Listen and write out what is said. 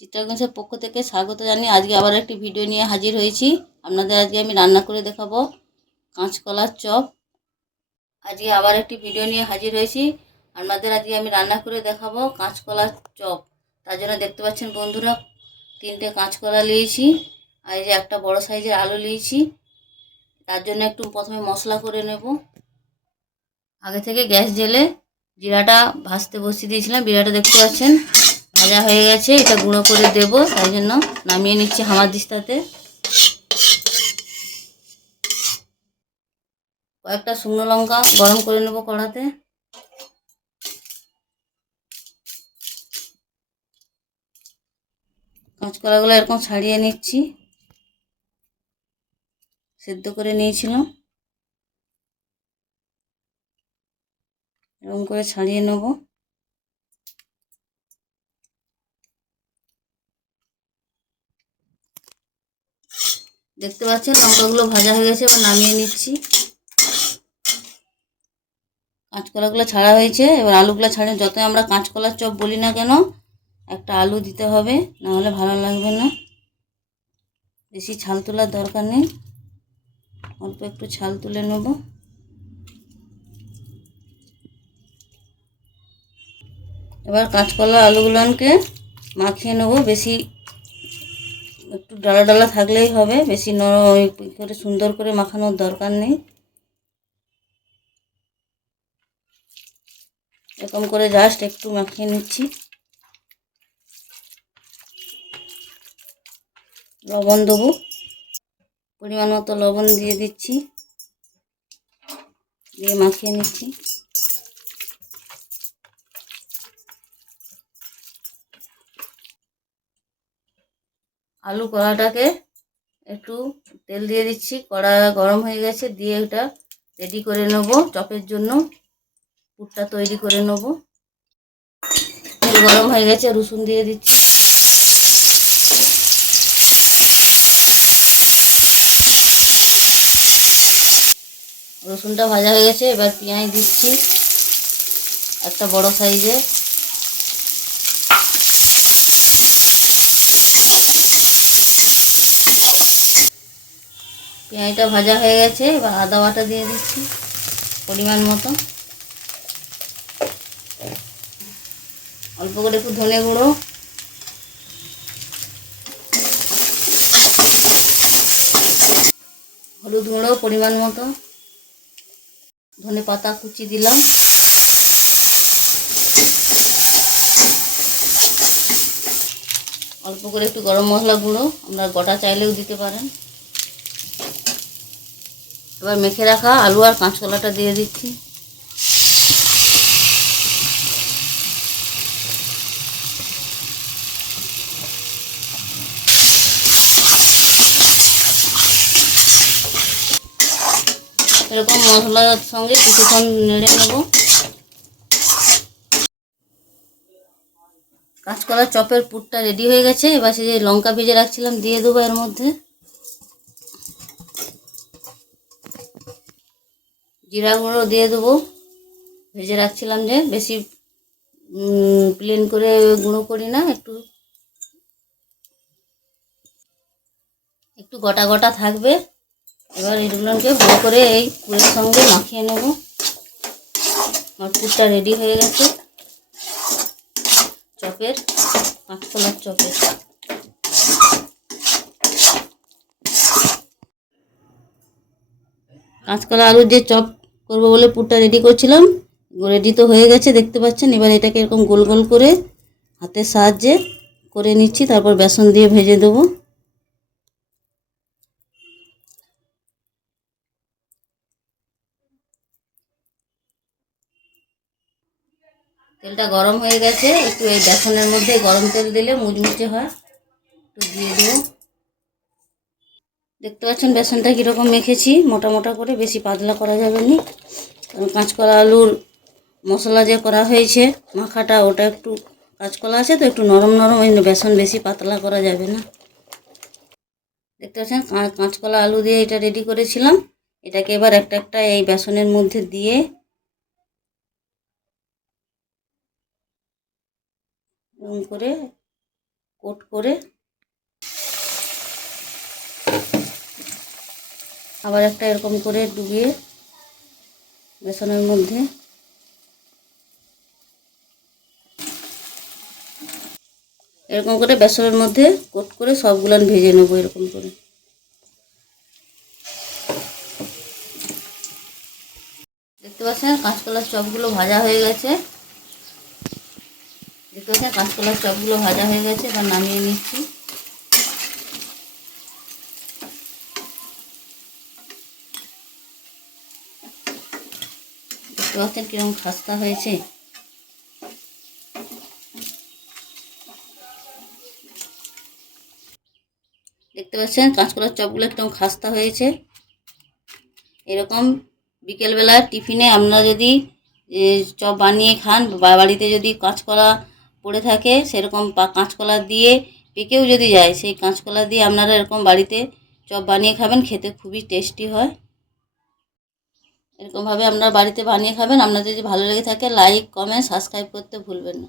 চিত্রগঞ্জের পক্ষ থেকে স্বাগত জানিয়ে আজকে আবার একটি ভিডিও নিয়ে হাজির হয়েছি। আপনাদের আজকে আমি রান্না করে দেখাবো কাঁচকলার চপ। আজকে আবার একটি ভিডিও নিয়ে হাজির হয়েছি। আপনাদের আজকে আমি রান্না করে দেখাবো কাঁচকলার চপ। তার জন্য দেখতে পাচ্ছেন বন্ধুরা, 3টে কাঁচকলা নিয়েছি আর এই যে একটা বড় সাইজের আলু নিয়েছি। তার জন্য একটু প্রথমে মশলা করে নেব। আগে থেকে গ্যাস জেলে জিরাটা ভাজতে বসিয়ে দিয়েছিলাম। জিরাটা দেখতে পাচ্ছেন ভাজা হয়ে গেছে, এটা গুঁড়ো করে দেব, তাই জন্য নামিয়ে নিচ্ছি হামাদিস্তাতে। কয়েকটা শুকনো লঙ্কা গরম করে নেব কড়াতে। কাঁচকলাগুলো এরকম ছাড়িয়ে নিচ্ছি, সেদ্ধ করে নিয়েছিলাম, এরকম করে ছাড়িয়ে নেব। দেখতে পাচ্ছেন লঙ্কাগুলো ভাজা হয়ে গেছে, এবার নামিয়ে নিচ্ছি। কাঁচকলাগুলো ছাড়া হয়েছে, এবার আলুগুলো ছাড়িয়ে, যত আমরা কাঁচকলার চপ বলি না কেন একটা আলু দিতে হবে, না হলে ভালো লাগবে না। বেশি ছাল তোলার দরকার নেই, অল্প একটু ছাল তুলে নেব। এবার কাঁচকলা আলুগুলোকে মাখিয়ে নেব। বেশি একটু ডালা ডালা থাকলেই হবে, বেশি নরম করে সুন্দর করে মাখানোর দরকার নেই। এরকম করে জাস্ট একটু মাখিয়ে নিচ্ছি। লবণ দেবো, পরিমাণ মতো লবণ দিয়ে দিচ্ছি, দিয়ে মাখিয়ে নিচ্ছি। আলু কড়াটাকে একটু তেল দিয়ে দিচ্ছি, কড়া গরম হয়ে গেছে, দিয়ে এটা রেডি করে নেব চপের জন্য। পুরটা তৈরি করে নেব। তেল গরম হয়ে গেছে, রসুন দিয়ে দিচ্ছি। রসুনটা ভাজা হয়ে গেছে, এবার পেঁয়াজ দিচ্ছি একটা বড় সাইজের। পেঁয়াজটা ভাজা হয়ে গেছে, এবার আদা বাটা দিয়ে দিচ্ছি পরিমাণ মতো। অল্প করে একটু ধনে গুঁড়ো, হলুদ গুঁড়ো পরিমাণ মতো, ধনে পাতা কুচি দিলাম। অল্প করে একটু গরম মশলা গুঁড়ো, আমরা গোটা চাইলেও দিতে পারেন। এবার মেখে রাখা আলু আর কাঁচকলাটা দিয়ে দিচ্ছি। এরকম মশলার সঙ্গে কিছুক্ষণ নেড়ে নেব। কাঁচকলার চপের পুরটা রেডি হয়ে গেছে, এবার সে যে লঙ্কা ভেজে রাখছিলাম দিয়ে দেবো এর মধ্যে। জিরা গুঁড়ো দিয়ে দেবো, ভেজে রাখছিলাম যে, বেশি প্লেন করে গুঁড়ো করি না, একটু একটু গোটা গোটা থাকবে। এবার এগুলোকে ভালো করে এই পুরের সঙ্গে মাখিয়ে নেব। আমার পুরটা রেডি হয়ে গেছে চপের, কাঁচকলার চপের। কাঁচকলা আলুর যে চপ করবো বলে পুরটা রেডি করছিলাম, রেডি তো হয়ে গেছে দেখতে পাচ্ছেন। এবার এটাকে এরকম গোল গোল করে হাতের সাহায্যে করে নিচ্ছি, তারপর বেসন দিয়ে ভেজে দেবো। তেলটা গরম হয়ে গেছে, একটু এই বেসনের মধ্যে গরম তেল দিলে মুচমুচে হয়, একটু দিয়ে দেবো। দেখতে পাচ্ছেন বেসনটা কীরকম মেখেছি, মোটা মোটা করে, বেশি পাতলা করা যাবে না, কারণ কাঁচকলা আলুর মশলা যে করা হয়েছে মাখাটা, ওটা একটু কাঁচকলা আছে তো একটু নরম নরম, ওই বেসন বেশি পাতলা করা যাবে না। দেখতে পাচ্ছেন কাঁচকলা আলু দিয়ে এটা রেডি করেছিলাম। এটাকে এবার একটা একটা এই বেসনের মধ্যে দিয়ে এরকম করে কোট করে আবার একটা এরকম করে ডুবিয়ে বেসনের মধ্যে এরকম করে বেসনের মধ্যে কোট করে সবগুলো ভেজে নেবো এরকম করে। দেখতে পাচ্ছেন কাঁচকলার চপগুলো ভাজা হয়ে গেছে। দেখতে পাচ্ছেন কাঁচকলার চপগুলো ভাজা হয়ে গেছে, এবার নামিয়ে নিচ্ছি। দেখতে পাচ্ছেন কিরকম খাস্তা হয়েছে। দেখতে পাচ্ছেন কাঁচকলার চপগুলো একদম খাস্তা হয়েছে। এরকম বিকেলবেলা টিফিনে আপনারা যদি চপ বানিয়ে খান, বা বাড়িতে যদি কাঁচকলা পড়ে থাকে সেরকম কাঁচকলা দিয়ে পেকেও যদি যায়, সেই কাঁচকলা দিয়ে আপনারা এরকম বাড়িতে চপ বানিয়ে খাবেন, খেতে খুবই টেস্টি হয়। এরকমভাবে আপনারা বাড়িতে বানিয়ে খাবেন। আপনাদের যদি ভালো লেগে থাকে লাইক, কমেন্ট, সাবস্ক্রাইব করতে ভুলবেন না।